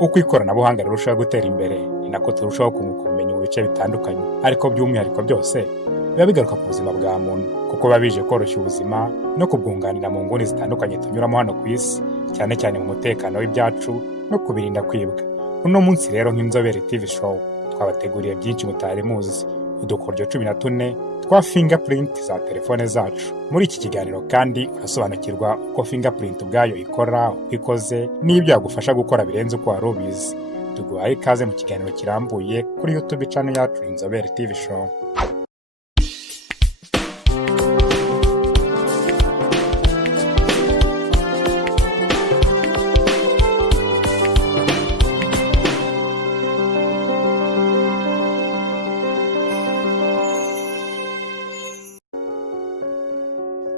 uko ikoranabuhanga rirushaho gutera imbere ni nako turushaho kunguka ubumenyi mu bice bitandukanye, ariko by'umwihariko byose biba bigaruka ku buzima bwa muntu, kuko biba bije koroshya ubuzima no kubwunganira mu nguni zitandukanye tunyuramo hano ku isi, cyane cyane mu mutekano w'ibyacu no kubirinda kwibwa. Uno munsi rero nk'inzobere TV show twabateguriye byinshi mutari muzi, udukoryo 14 twa fingerprint za telefone zacu. Muri iki kiganiro kandi urasobanukirwa uko fingerprint ubwayo ikora, uko ikoze, n'ibyo yagufasha gukora birenze uko wari ubizi. Tuguhaye ikaze mu kiganiro kirambuye kuri YouTube channel yacu INZOBERE TV show.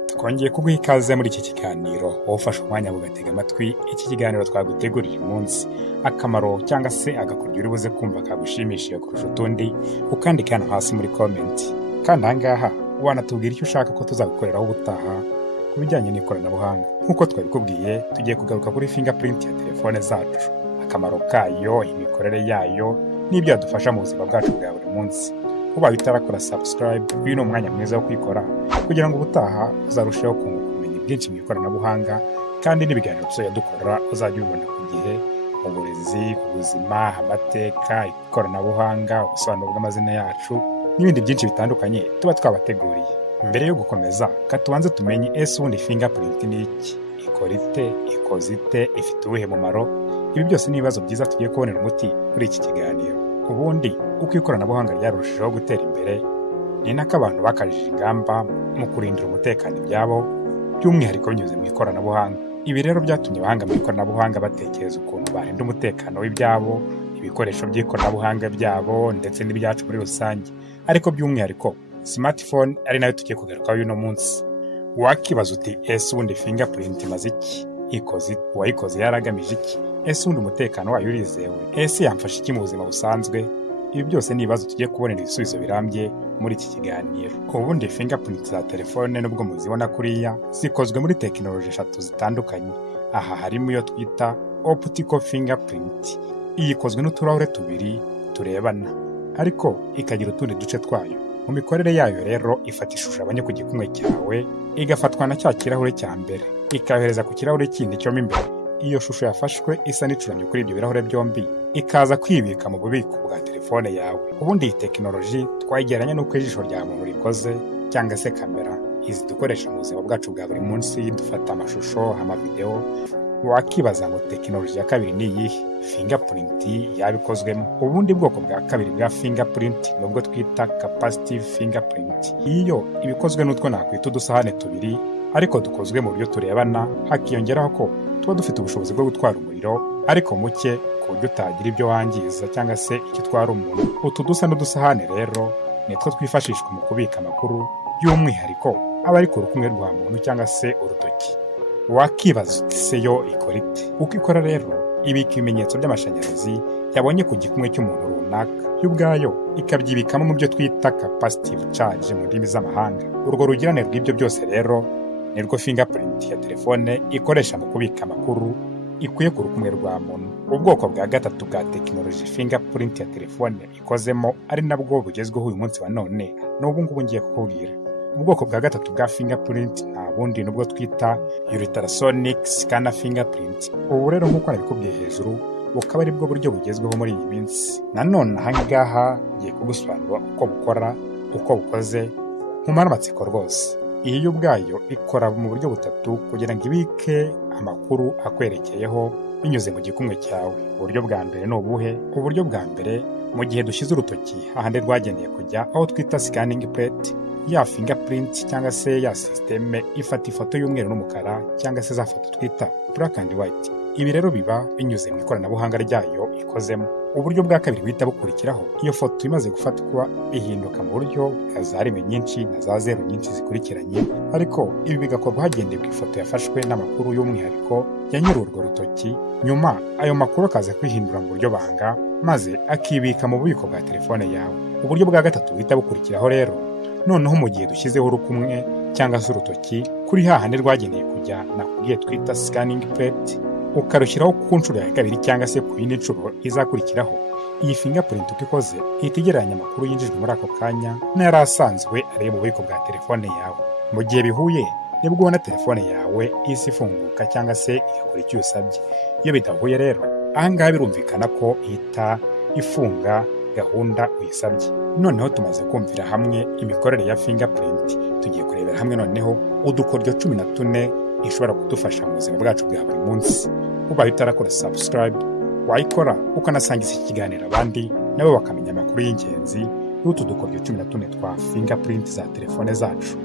Twongeye kuguha ikaze muri iki kiganiro, wowe ufashe umwanya ugatega amatwi iki kiganiro twaguteguriye umunsi. Akamaro cyangwa se agakoryo uri buze kumva kagushimishije kurusha utundi, ukandika hano hasi muri comment. Kandi ahangaha wanatubwira icyo ushaka ko tuzagukoreraho ubutaha ku bijyanye n'ikoranabuhanga. Nk'uko twabikubwiye, tugiye kugaruka kuri fingerprint ya telefone zacu, akamaro kayo, imikorere yayo, n'ibyo yadufasha mu buzima bwacu bwa buri munsi. Ubaye utarakora subscribe, uyu ni umwanya mwiza wo kwikora kugira ngo ubutaha uzarusheho kunguka ubumenyi bwinshi mu ikoranabuhanga, kandi n'ibiganiro tuzajya dukora uzajya ubibona ku gihe, mu burezi, ubuzima, amateka, ikoranabuhanga, ubusobanuro bw'amazina yacu n'ibindi byinshi bitandukanye tuba twabateguriye. Mbere yo gukomeza, katubanze tumenye ubundi fingerprint ni iki, ikora ite, ikoze ite, ifite ubuhe mumaro. Ibi byose ni ibibazo byiza tugiye kubonera umuti kuri iki kiganiro. Ubundi uko ikoranabuhanga ryarushijeho gutera imbere, ni nako abantu bakajije ingamba mu kurindira umutekano ibyabo, by'umwihariko binyuze mu ikoranabuhanga. Ibi rero byatumye abahanga mu ikoranabuhanga batekereza ukuntu barinda umutekano w'ibyabo, ibikoresho by'ikoranabuhanga byabo, ndetse n'ibyacu muri rusange. Ariko by'umwihariko smartphone ari nayo tugiye kugarukaho uno munsi. Wakibaza uti ubundi fingerprint imaze iki, ikoze, uwayikoze yaragamije iki, ubundi umutekano wayo urizewe, yamfasha iki mu buzima busanzwe? Ibi byose ni ibibazo tugiye kubonera ibisubizo birambye muri iki kiganiro. Ubundi fingerprint za telefone nubwo muzibona kuriya, zikozwe muri tekinoloji 3 zitandukanye. Aha harimo iyo twita optical fingerprint. Iyi ikozwe n'uturahure tubiri turebana, ariko ikagira utundi duce twayo. Mu mikorere yayo rero, ifata ishusho abanye ku gikumwe cyawe, igafatwa na cya kirahure cya mbere, ikayohereza ku kirahure kindi cyo imbere. Iyo shusho yafashwe isa n'icuramye kuri ibyo birahure byombi, ikaza kwibika mu bubiko bwa telefone yawe. Ubundi iyi tekinoloji twayigereranya n'uko ijisho rya muntu rikoze, cyangwa se kamera izi dukoresha mu buzima bwacu bwa buri munsi, dufata amashusho, amavideo. Wakibaza ngo tekinoloji ya kabiri ni iyihe? Fingerprint yabikozwemo. Ubundi bwoko bwa kabiri bwa fingerprint nubwo twita capacitive fingerprint. Iyo ibikozwe n'utwo nakwita udusahane tubiri, ariko dukozwe mu buryo turebana, hakiyongeraho ko tuba dufite ubushobozi bwo gutwara umuriro, ariko muke, ku buryo utagira ibyo wangiza cyangwa se icyo utwara umuntu. Utu dusa n'udusahane rero nitwo twifashishwa mu kubika amakuru, by'umwihariko aba ari ku rukumwe rwa muntu cyangwa se urutoki. Wakibaza uti se yo ikora ite? Uko ikora rero, ibika ibimenyetso by'amashanyarazi yabonye ku gikumwe cy'umuntu runaka, yo ubwayo ikabyibikamo mu byo twita capacitive charge mu ndimi z'amahanga. Urwo rugirane rw'ibyo byose rero nirwo fingerprint ya telefone ikoresha mu kubika amakuru, ikuye ku rukumwe rwa muntu. Ubwoko bwa gatatu bwa tekinoloji fingerprint ya telefone ikozemo, ari nabwo bugezweho uyu munsi wa none, n'ubu ngubu ngiye kukubwira. Ubwoko bwa gatatu bwa fingerprint nta bundi nubwo twita ultrasonic scanner fingerprint. Ubu rero nk'uko nabikubwiye hejuru, bukaba ari bwo buryo bugezweho muri iyi minsi. Nanone ahangaha ngiye kugusobanura uko bukora, uko bukoze, nkumara amatsiko rwose. Iyi ubwayo ikora mu buryo butatu kugira ngo ibike amakuru akwerekeyeho binyuze mu gikumwe cyawe. Uburyo bwa mbere ni ubuhe? Uburyo bwa mbere, mu gihe dushyize urutoki hahandi rwagendeye kujya aho twita scanning plate, ya fingerprint cyangwa se ya systeme ifata ifoto y'umweru n'umukara, cyangwa se za foto twita black and white. Ibi rero biba binyuze mu ikoranabuhanga ryayo ikozemo. Uburyo bwa kabiri bita bukurikiraho, iyo foto imaze gufatwa ihinduka mu buryo bwa za rimwe nyinshi na za zero nyinshi zikurikiranye, ariko ibi bigakorwa hagendewe ku ifoto yafashwe n'amakuru y'umwihariko ya nyiri urwo rutoki. Nyuma ayo makuru akaza kwihindura mu buryo banga, maze akibika mu bubiko bwa telefone yawe. Uburyo bwa gatatu bita bukurikiraho rero, noneho mu gihe dushyizeho urukumwe cyangwa se urutoki kuri hahandi rwageneye kujya nakubwiye twita scanning plate, ukarushyiraho ku nshuro ya kabiri cyangwa se ku yindi nshuro izakurikiraho, iyi fingerprint uko ikoze ihita igereranya amakuru yinjijwe muri ako kanya n'ayari asanzwe ari mu bubiko bwa telefone yawe. Mu gihe bihuye nibwo ubona telefone yawe isi ifunguka cyangwa se igakora icyo usabye. Iyo bidahuye rero ahangaha birumvikana ko ihita ifunga gahunda uyisabye. Noneho tumaze kumvira hamwe imikorere ya fingerprint, tugiye kurebera hamwe noneho udukoryo 14 ishobora kudufasha mu buzima bwacu bwa buri munsi. Ubaye utarakora subscribe wayikora ukanasangiza iki kiganiro abandi nabo bakamenya amakuru y'ingenzi y'utu dukoryo 14 twa fingerprint za telefone zacu.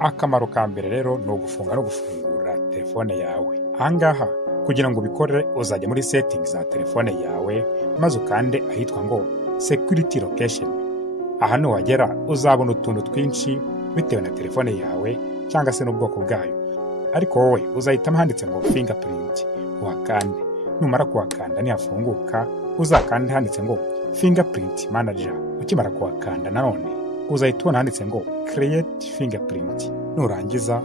Akamaro ka mbere rero ni ugufunga no gufungura telefone yawe. Ahangaha kugira ngo ubikore uzajya muri settings za telefone yawe maze ukande ahitwa ngo security location. Aha nuhagera uzabona utuntu twinshi bitewe na telefone yawe cyangwa se n'ubwoko bwayo, ariko wowe uzahitamo handitse ngo fingerprint uhakande. Numara kuhakanda nihafunguka uzakande handitse ngo fingerprint manager. Ukimara kuhakanda nanone uzahita ubona handitse ngo create fingerprint. Nurangiza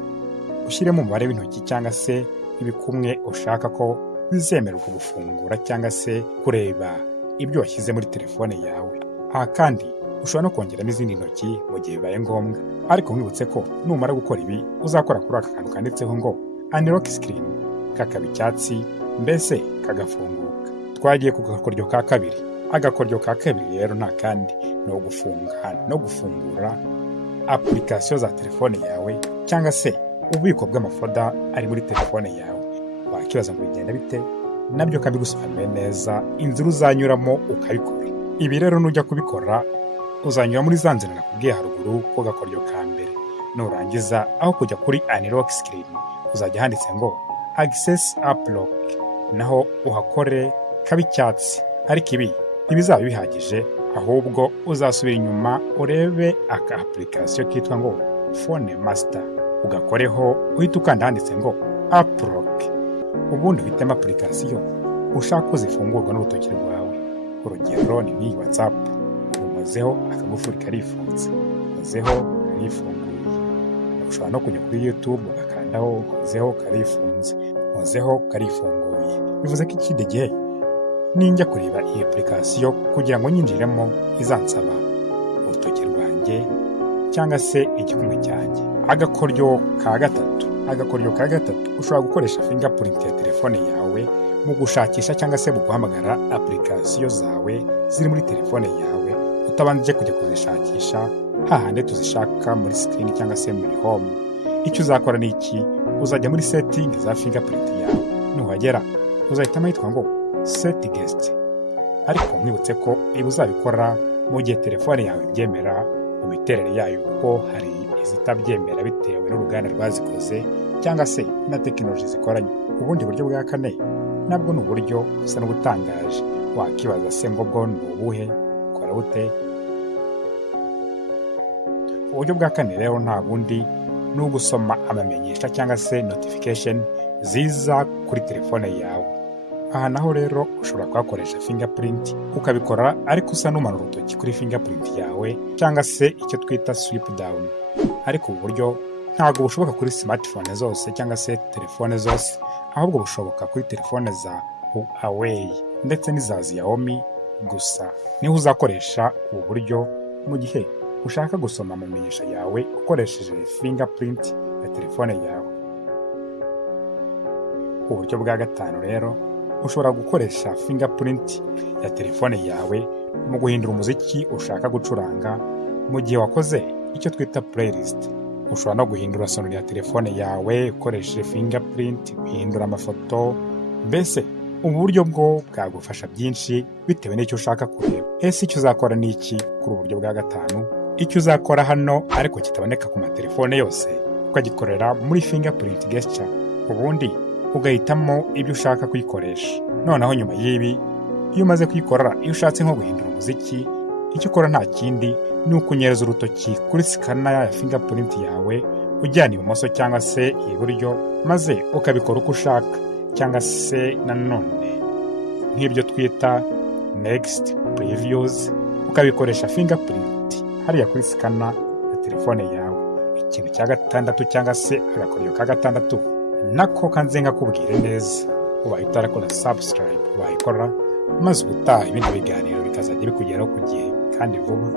ushyiremo umubare w'intoki cyangwa se ibikumwe ushaka ko bizemererwa gufungura cyangwa se kureba ibyo washyize muri telefone yawe. Aha kandi ushobora no kongeramo izindi ntoki mu gihe bibaye ngombwa, ariko mwibutse ko numara gukora ibi uzakora kuri aka kantu kanditseho ngo unlock screen, kakaba icyatsi mbese kagafunguka. Twagiye ku gakoryo ka kabiri. Agakoryo ka kabiri rero nta kandi ni ugufunga no gufungura application za telefone yawe cyangwa se ububiko bw'amafoda ari muri telefone yawe. Wakibaza ngo bigenda bite? Nabyo kabigusobanuriye neza inzira uzanyuramo ukabikora. Ibi rero nujya kubikora uzanyura muri za nzira nakubwiye haruguru ko gakoryo ka mbere. Nurangiza aho kujya kuri unlock screen uzajya handitse ngo access app lock, naho uhakore kabi icyatsi. Ariko ibi ntibizaba bihagije, ahubwo uzasubira inyuma urebe aka application kitwa ngo phone master, ugakoreho uhita ukanda handitse ngo app lock. Ubundi uhitemo application ushaka ko zifungurwa n'urutoki rwawe. Urugero ni nk'iyi WhatsApp, umazeho akagufuri karifunze, umazeho karifunguye. Ushobora no kujya kuri YouTube ugakandaho, umazeho karifunze, umazeho karifunguye. Bivuze ko ikindi gihe ninjya kureba iyi application kugira ngo nyinjiremo izansaba urutoki rwanjye cyangwa se igikumwe cyanjye. Agakoryo ka gatatu ushobora gukoresha fingerprint ya telefone yawe mu gushakisha cyangwa se mu guhamagara application zawe ziri muri telefone yawe utabanje kujya kuzishakisha hahande tuzishaka muri screen cyangwa se muri home. Icyo uzakora ni iki? Uzajya muri setting za fingerprint yawe. Nuhagera uzahitamo ahitwa ngo set guest, ariko mwibutse ko ibi uzabikora mu gihe telefone yawe ibyemera mu miterere yayo, kuko hari izitabyemera bitewe n'uruganda rwazikoze cyangwa se na tekinoloji zikoranye. Ubundi buryo bwa kane nabwo ni uburyo busa n'ubutangaje. Wakibaza se ngo bwo ni ubuhe, ukora bute? Uburyo bwa kane rero nta bundi ni ugusoma amamenyesha cyangwa se notification ziza kuri telefone yawe. Aha naho rero ushobora kuhakoresha fingerprint ukabikora ariko usa n'umanura urutoki kuri fingerprint yawe cyangwa se icyo twita swipe down. Ariko ubu buryo ntabwo bushoboka kuri smartphone zose cyangwa se telefone zose, ahubwo bushoboka kuri telefone za YAWE ndetse n'iza YAWE gusa. Niho uzakoresha ubu buryo mu gihe ushaka gusoma amamenyesha yawe ukoresheje fingerprint ya telefone yawe. Uburyo bwa gatanu rero ushobora gukoresha fingerprint ya telefone yawe mu guhindura umuziki ushaka gucuranga mu gihe wakoze icyo twita playlist. Ushobora no guhindura sonori ya telefone yawe ukoresheje fingerprint, guhindura amafoto. Mbese ubu buryo bwo bwagufasha byinshi bitewe n'icyo ushaka kureba. Ese icyo uzakora ni iki kuri ubu buryo bwa gatanu? Icyo uzakora hano ariko kitaboneka ku matelefone yose ukagikorera muri fingerprint gesture, ubundi ugahitamo ibyo ushaka kuyikoresha. Noneho nyuma y'ibi iyo umaze kuyikora, iyo ushatse nko guhindura umuziki, icyo ukora nta kindi ni ukunyereza urutoki kuri scanner ya fingerprint yawe ujyana ibumoso cyangwa se iburyo, maze ukabikora uko ushaka. Cyangwa se nanone nk'ibyo twita next previews ukabikoresha fingerprint hariya kuri scanner ya telefone yawe. Ikintu cya gatandatu cyangwa se agakoryo ka gatandatu nako kanze nkakubwire neza ubaye utarakora subscribe wayikora, maze ubutaha ibindi biganiro bikazajya bikugeraho ku gihe kandi vuba.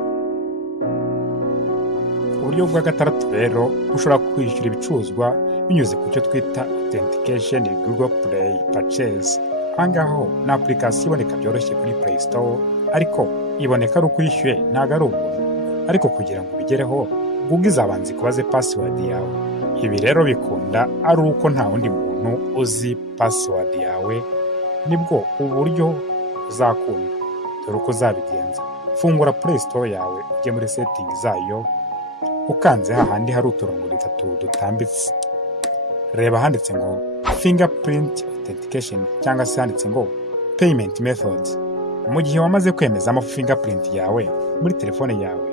Uburyo bwa gatandatu rero ushobora kwishyura ibicuruzwa binyuze ku cyo twita authentication Google Play Purchase. Ahangaho ni application iboneka byoroshye kuri Play Store, ariko iboneka ari uko uyishyuye ntabwo ari ubuntu. Ariko kugira ngo ubigereho Google izabanza ikubaze password yawe. Ibi rero bikunda ari uko nta wundi muntu uzi password yawe, nibwo uburyo uzakunda. Dore uko uzabigenza: fungura Play Store yawe, ujye muri setting zayo, ukanze hahandi hari uturongo dutatu dutambitse, reba handitse ngo fingerprint authentication cyangwa se handitse ngo payment methods. Mu gihe wamaze kwemezamo fingerprint yawe muri telefone yawe,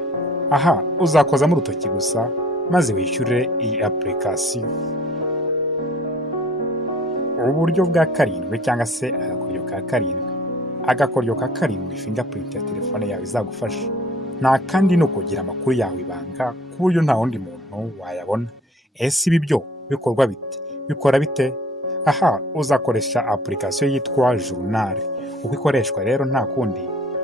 aha uzakozamo urutoki gusa maze wishyure iyi application. Uburyo bwa karindwi cyangwa se agakoryo ka karindwi. Agakoryo ka karindwi fingerprint ya telefone yawe izagufasha nta kandi ni ukugira amakuru yawe ibanga ku buryo nta wundi muntu wayabona. Ese ibi byo bikorwa bite? Bikora bite? Aha uzakoresha application yitwa journal. Uko ikoreshwa rero nta kundi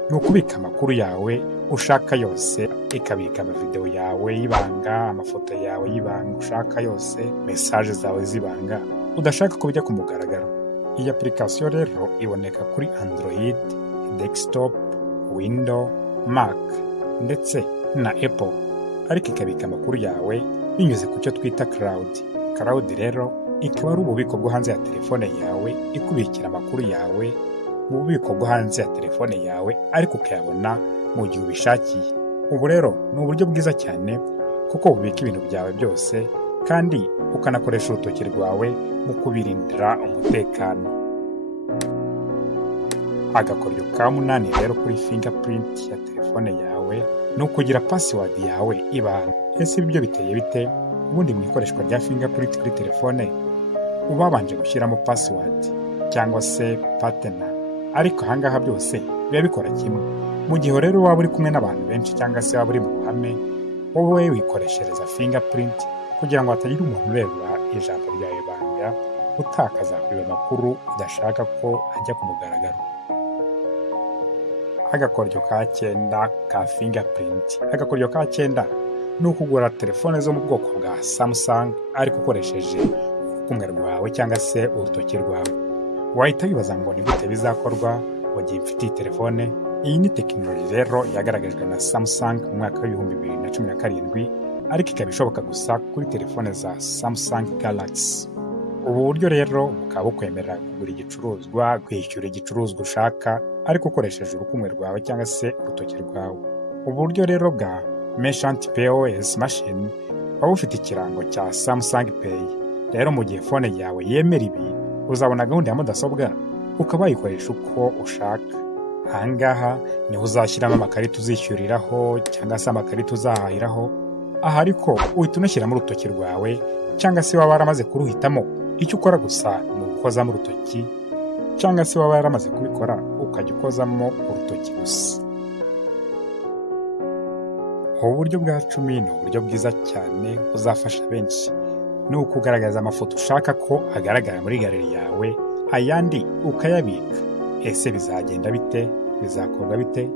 ni ukubika amakuru yawe ushaka yose, ikabika amavideo yawe y'ibanga, amafoto yawe y'ibanga ushaka yose, message zawe z'ibanga udashaka ko bijya ku mugaragaro. Iyi application rero iboneka kuri Android, desktop, Windows, Mac ndetse na Apple, ariko ikabika amakuru yawe binyuze ku cyo twita cloud. Cloud rero ikaba ari ububiko bwo hanze ya telefone yawe, ikubikira amakuru yawe mu bubiko bwo hanze ya telefone yawe, ariko ukayabona mu gihe ubishakiye. Ubu rero ni uburyo bwiza cyane kuko bubika ibintu byawe byose kandi ukanakoresha urutoki rwawe mu kubirindira umutekano. Agakoryo ka munani rero kuri fingerprint ya telefone yawe ni ukugira password yawe ibanga. Ese ibyo biteye bite? Ubundi mu ikoreshwa rya fingerprint kuri telefone uba wabanje gushyiramo password cyangwa se partner, ariko ahangaha byose biba bikora kimwe. Mu gihe rero waba uri kumwe n'abantu benshi cyangwa se waba uri mu ruhame, wowe wikoreshereza fingerprint kugira ngo hatagira umuntu ureba ijambo ryawe ibanga utakazakwiba amakuru udashaka ko ajya ku mugaragaro. Agakoryo ka cyenda ka fingerprint. Agakoryo ka cyenda ni ukugura telefone zo mu bwoko bwa Samsung ariko ukoresheje urukumwe rwawe cyangwa se urutoki rwawe. Wahita wibaza ngo ni gute bizakorwa mu gihe mfite iyi telefone? Iyi ni tekinoloji rero yagaragajwe na Samsung mu mwaka w'ibihumbi 2017, ariko ikaba ishoboka gusa kuri telefone za Samsung Galaxy. Ubu buryo rero bukaba bukwemerera kugura igicuruzwa, kwishyura igicuruzwa ushaka ariko ukoresheje urukumwe rwawe cyangwa se urutoki rwawe. Ubu buryo rero bwa Merchant POS machine buba bufite ikirango cya Samsung Pay. Rero mu gihe fone yawe yemera ibi, uzabona gahunda ya mudasobwa ukaba wayikoresha uko ushaka. Ahangaha niho uzashyiramo amakarita uzishyuriraho cyangwa se amakarita uzahahiraho. Aha ariko uhita unashyiramo urutoki rwawe, cyangwa se waba waramaze kuruhitamo, icyo ukora gusa ni ugukozamo urutoki, cyangwa se waba waramaze kubikora ukajya ukozamo urutoki gusa. Ubu buryo bwa 10 ni uburyo bwiza cyane uzafasha benshi. Ni ukugaragaza amafoto ushaka ko agaragara muri galeri yawe, ayandi ukayabika. Ese bizagenda bite? Bizakorwa bite?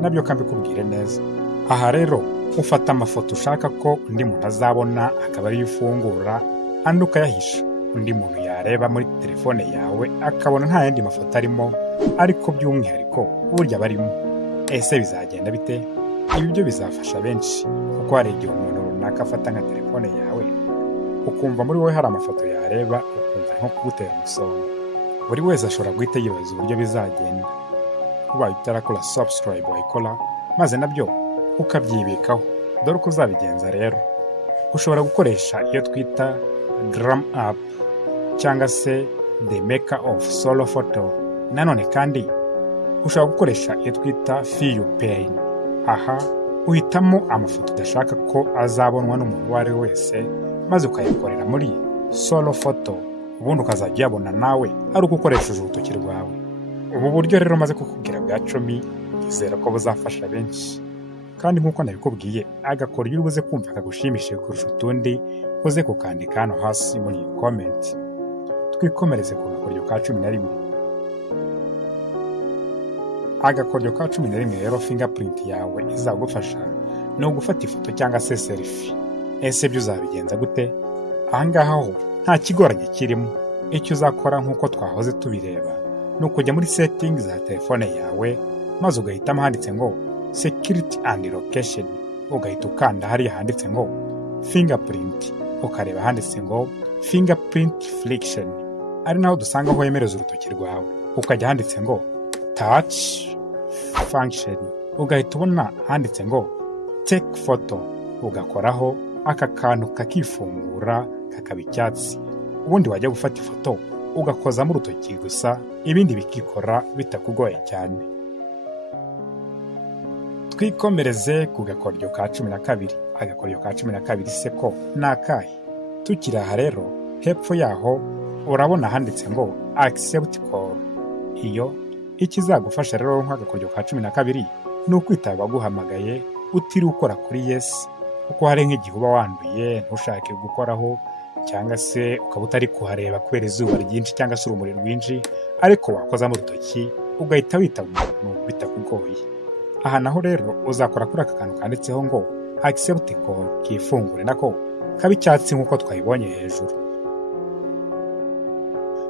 Nabyo kambikubwire neza. Aha rero ufata amafoto ushaka ko undi muntu azabona, akaba ariyo ufungura, andi ukayahisha. Undi muntu yareba muri telefone yawe akabona nta yandi mafoto arimo, ariko by'umwihariko burya barimo. Ese bizagenda bite? Ibi byo bizafasha benshi kuko hari igihe umuntu runaka afata nka telefone yawe ukumva muri wowe hari amafoto yareba, ukumva nko kugutera umusonga. Buri wese ashobora guhita yibaza uburyo bizagenda. Ubaye utarakora subscribe wayikora, maze nabyo ukabyibikaho. Dore uko uzabigenza rero: ushobora gukoresha iyo twita Gram app cyangwa se the maker of solo photo. Nanone kandi ushobora gukoresha iyo twita Feel Pay. Aha uhitamo amafoto udashaka ko azabonwa n'umuntu uwo ari we wese, maze ukayakorera muri solo photo, ubundi ukazajya uyabona nawe ari uko ukoresheje urutoki rwawe. Ubu buryo rero maze kukubwira bwa 10 nizera ko buzafasha benshi, kandi nk'uko nabikubwiye, agakoryo uri buze kumva kagushimishije kurusha utundi uze kukandika hano hasi muri comment. twikomereze ku gakoryo ka 11. Agakoryo ka 11 rero fingerprint yawe izagufasha no gufata ifoto cyangwa se selfie. Ese byo uzabigenza gute? Ahangaha ho nta kigoranye kirimo. Icyo uzakora nk'uko twahoze tubireba ni ukujya muri settings za telefone yawe, maze ugahitamo handitse ngo security and location, ugahita ukanda hariya handitse ngo fingerprint, ukareba handitse ngo fingerprint friction, ari naho dusanga aho wemereza urutoki rwawe. Ukajya handitse ngo touch function, ugahita ubona handitse ngo take photo, ugakoraho aka kantu kakifungura kakaba icyatsi. Ubundi wajya gufata ifoto ugakozamo urutoki gusa, ibindi bikikora bitakugoye cyane. Twikomereze ku gakoryo ka 12. Agakoryo ka 12 se ko ni akahe? Tukiri aha rero, hepfo yaho urabona handitse ngo accept call. Iyo ikizagufasha rero nk'agakoryo ka 12 ni ukwitaba guhamagaye utiri ukora kuri yes, kuko hari nk'igihe uba wanduye ntushake gukoraho, cyangwa se ukaba utari kuhareba kubera izuba ryinshi cyangwa se urumuri rwinshi, ariko wakozamo urutoki ugahita witaba umuntu bitakugoye. Aha naho rero uzakora kuri aka kantu kanditseho ngo accept call kifungure, nako kaba icyatsi nk'uko twayibonye hejuru.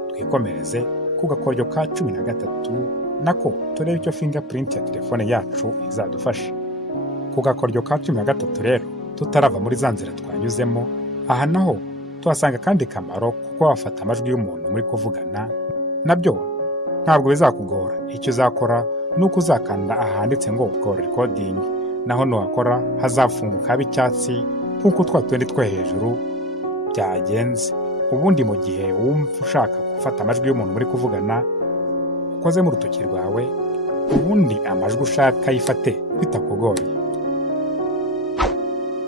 Twikomereze ku gakoryo ka 13, nako turebe icyo fingerprint ya telefone yacu izadufasha. Ku gakoryo ka 13 rero tutarava muri za nzira twanyuzemo, aha naho tuhasanga kandi kamaro kuko wafata amajwi y'umuntu muri kuvugana, nabyo ntabwo bizakugora. Icyo uzakora ni uko uzakanda ahanditse ngo call recording, naho nuhakora hazafunguka icyatsi nk'uko twa tundi two hejuru byagenze. Ubundi mu gihe wumva ushaka gufata amajwi y'umuntu muri kuvugana, ukoze mu rutoki rwawe, ubundi amajwi ushaka yifate bitakugoye.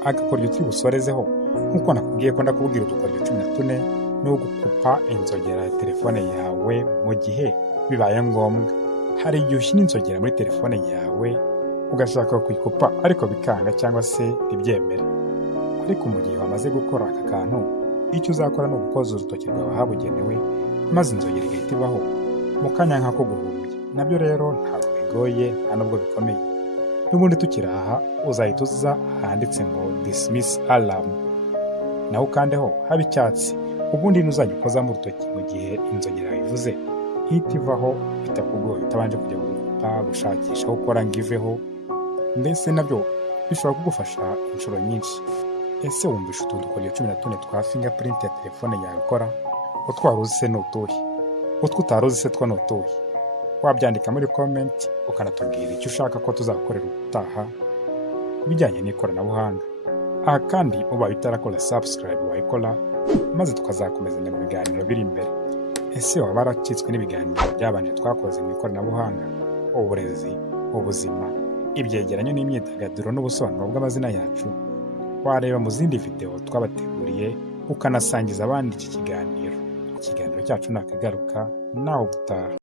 Agakoryo turi busorezeho nk'uko nakubwiye ko ndakubwira udukoryo 14 ni ugukupa inzogera ya telefone yawe mu gihe bibaye ngombwa. Hari igihe ushyira inzogera muri telefone yawe ugashaka kuyikupa ariko bikanga cyangwa se ntibyemere, ariko mu gihe wamaze gukora aka kantu, icyo uzakora ni ugukoza urutoki rwawe ahabugenewe, maze inzogera igahita ibaho mu kanya nk'ako guhumbya. Nabyo rero ntabwo bigoye nta nubwo bikomeye. N'ubundi tukiri aha uzahita uza ahanditse ngo dismiss alarm, naho ukandeho haba icyatsi. Ubundi ntuzajya ukozamo urutoki mu gihe inzogera ivuze, ihita ivaho bitakugoye utabanje kujya gukupa gushakisha aho ukora ngo iveho. Mbese nabyo bishobora kugufasha inshuro nyinshi. Ese wumvisha utu dukoryo 14 twa fingerprint ya telefone yawe ikora? Utwaruzi se ni utuhe? Utwo utaruzi se two ni utuhe? Wabyandika muri comment ukanatubwira icyo ushaka ko tuzakorera ubutaha ku bijyanye n'ikoranabuhanga. Aha kandi ubaye utarakora subscribe wayikora, maze tukazakomezanya mu biganiro biri imbere. Ese waba waracitswe n'ibiganiro byabanje twakoze mu ikoranabuhanga, uburezi, ubuzima, ibyegeranyo n'imyidagaduro n'ubusobanuro bw'amazina yacu? Wareba mu zindi video twabateguriye ukanasangiza abandi iki kiganiro. Ikiganiro cyacu nakagaruka nawe ubutaha.